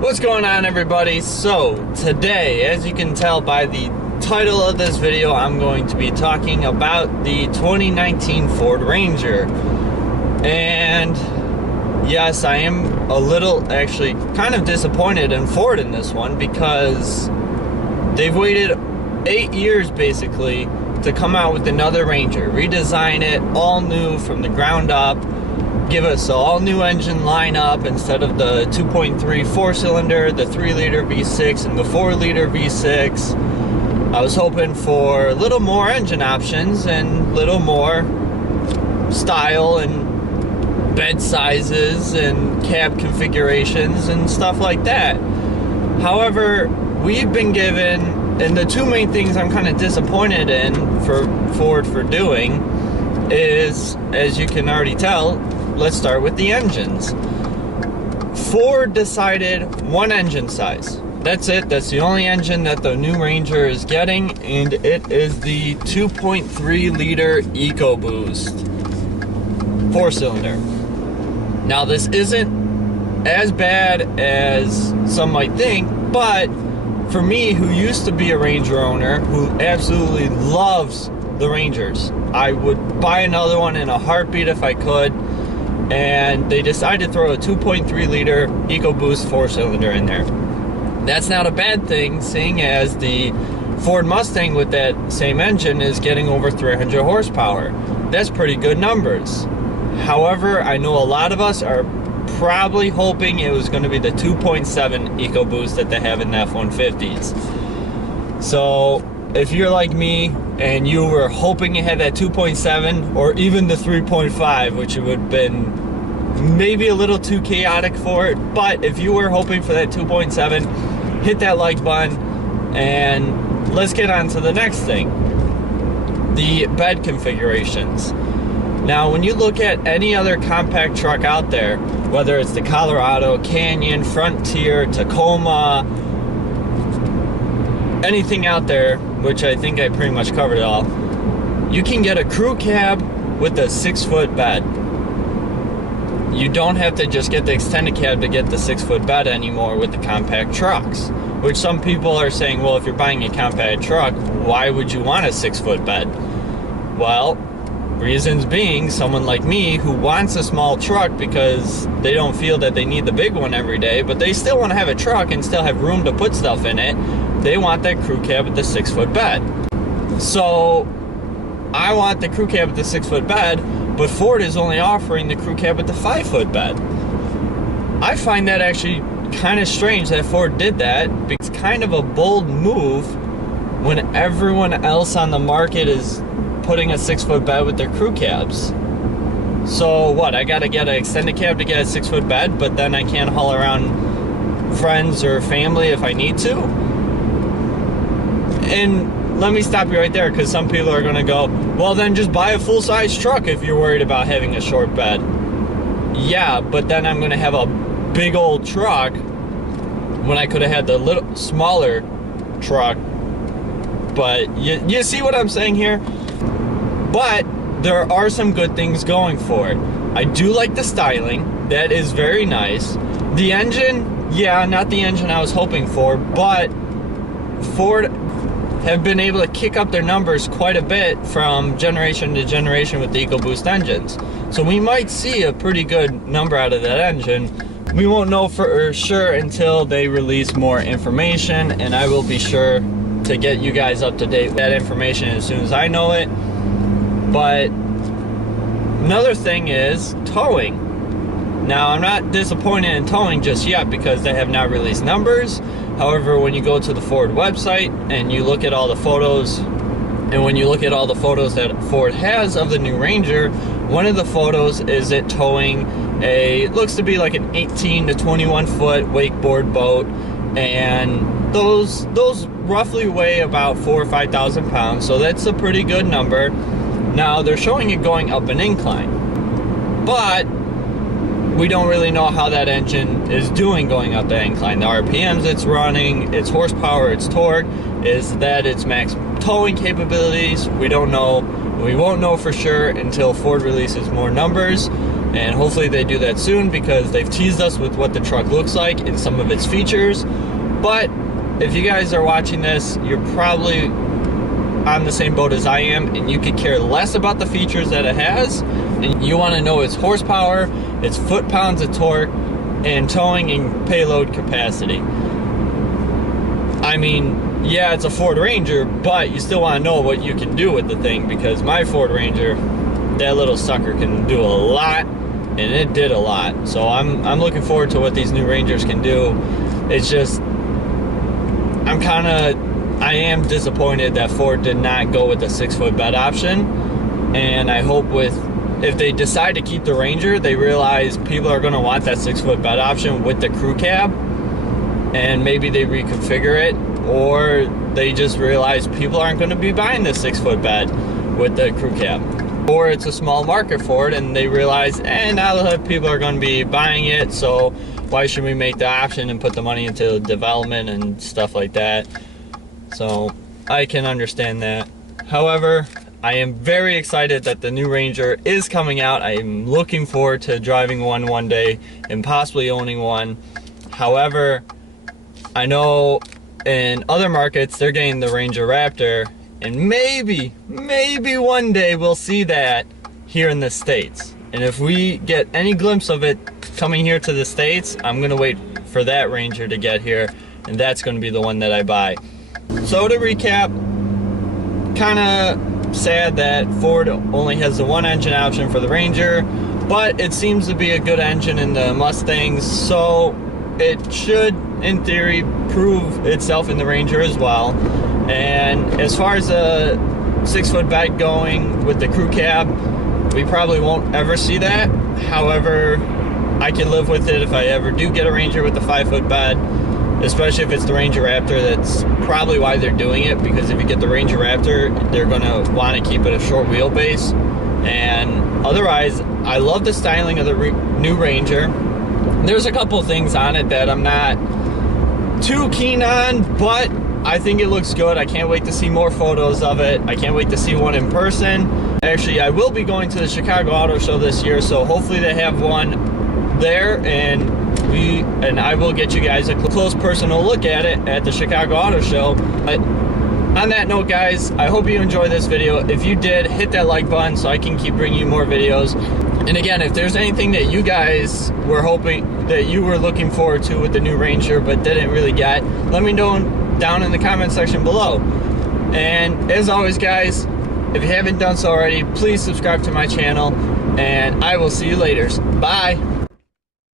What's going on, everybody? So today, as you can tell by the title of this video, I'm going to be talking about the 2019 Ford Ranger. And yes, I am a little, actually kind of disappointed in Ford in this one, because they've waited 8 years basically to come out with another Ranger, redesign it all new from the ground up, give us an all new engine lineup instead of the 2.3 4-cylinder, the 3-liter V6 and the 4-liter V6. I was hoping for a little more engine options and a little more style and bed sizes and cab configurations and stuff like that. However, we've been given, and the two main things I'm kind of disappointed in for Ford for doing is, as you can already tell, let's start with the engines. Ford decided one engine size. That's it. That's the only engine that the new Ranger is getting, and it is the 2.3 liter EcoBoost 4-cylinder. Now, this isn't as bad as some might think, but for me, who used to be a Ranger owner, who absolutely loves the Rangers, I would buy another one in a heartbeat if I could. And they decided to throw a 2.3 liter EcoBoost 4-cylinder in there. That's not a bad thing, seeing as the Ford Mustang with that same engine is getting over 300 horsepower. That's pretty good numbers. However, I know a lot of us are probably hoping it was going to be the 2.7 EcoBoost that they have in the F-150s. So if you're like me and you were hoping it had that 2.7 or even the 3.5, which it would have been maybe a little too chaotic for it, but if you were hoping for that 2.7, hit that like button and let's get on to the next thing, the bed configurations. Now, when you look at any other compact truck out there, whether it's the Colorado, Canyon, Frontier, Tacoma, anything out there, which I think I pretty much covered it all, you can get a crew cab with a 6-foot bed. You don't have to just get the extended cab to get the 6-foot bed anymore with the compact trucks, which some people are saying, well, if you're buying a compact truck, why would you want a 6-foot bed? Well, reasons being, someone like me who wants a small truck because they don't feel that they need the big one every day, but they still want to have a truck and still have room to put stuff in it, they want that crew cab with the 6-foot bed. So I want the crew cab with the 6-foot bed, but Ford is only offering the crew cab with the 5-foot bed. I find that actually kind of strange that Ford did that, because it's kind of a bold move when everyone else on the market is putting a 6-foot bed with their crew cabs. So what, I gotta get an extended cab to get a 6-foot bed, but then I can't haul around friends or family if I need to? And let me stop you right there, because some people are gonna go, well, then just buy a full-size truck if you're worried about having a short bed. Yeah, but then I'm gonna have a big old truck when I could have had the little smaller truck. But you see what I'm saying here? But there are some good things going for it. I do like the styling. That is very nice. The engine, yeah, not the engine I was hoping for, but Ford have been able to kick up their numbers quite a bit from generation to generation with the EcoBoost engines. So we might see a pretty good number out of that engine. We won't know for sure until they release more information, and I will be sure to get you guys up to date with that information as soon as I know it. But another thing is towing. Now, I'm not disappointed in towing just yet because they have not released numbers. However, when you go to the Ford website and you look at all the photos, and when you look at all the photos that Ford has of the new Ranger, one of the photos is it towing a, looks to be like an 18 to 21 foot wakeboard boat, and those roughly weigh about 4,000 or 5,000 pounds, so that's a pretty good number. Now, they're showing it going up an incline, but we don't really know how that engine is doing going up the incline. The RPMs it's running, its horsepower, its torque, is that its max towing capabilities. We don't know. We won't know for sure until Ford releases more numbers and hopefully they do that soon, because they've teased us with what the truck looks like and some of its features. But if you guys are watching this, you're probably on the same boat as I am, and you could care less about the features that it has, and you want to know its horsepower, its foot-pounds of torque, and towing and payload capacity. I mean, yeah, it's a Ford Ranger, but you still want to know what you can do with the thing, because my Ford Ranger, that little sucker can do a lot, and it did a lot. So I'm looking forward to what these new Rangers can do. It's just, I am disappointed that Ford did not go with the 6-foot bed option, and I hope if they decide to keep the Ranger, they realize people are going to want that 6-foot bed option with the crew cab, and maybe they reconfigure it, or they just realize people aren't going to be buying the 6-foot bed with the crew cab. Or it's a small market for it, and they realize, now that people are going to be buying it, so why should we make the option and put the money into development and stuff like that? So I can understand that. However, I am very excited that the new Ranger is coming out. I am looking forward to driving one day and possibly owning one. However, I know in other markets they're getting the Ranger Raptor, and maybe one day we'll see that here in the States. And if we get any glimpse of it coming here to the States, I'm gonna wait for that Ranger to get here, and that's gonna be the one that I buy. So to recap, kinda sad that Ford only has the one engine option for the Ranger, but it seems to be a good engine in the Mustangs, so it should, in theory, prove itself in the Ranger as well. And as far as a 6-foot bed going with the crew cab, we probably won't ever see that. However, I can live with it if I ever do get a Ranger with a 5-foot bed, especially if it's the Ranger Raptor. That's probably why they're doing it, because if you get the Ranger Raptor, they're going to want to keep it a short wheelbase. And otherwise, I love the styling of the new Ranger. There's a couple things on it that I'm not too keen on, but I think it looks good. I can't wait to see more photos of it. I can't wait to see one in person. Actually, I will be going to the Chicago Auto Show this year, so hopefully they have one there, and I will get you guys a close personal look at it at the Chicago Auto Show. But on that note, guys, I hope you enjoyed this video. If you did, hit that like button so I can keep bringing you more videos. And again, if there's anything that you guys were hoping, that you were looking forward to with the new Ranger but didn't really get, let me know down in the comment section below. And as always, guys, if you haven't done so already, please subscribe to my channel, and I will see you later. Bye.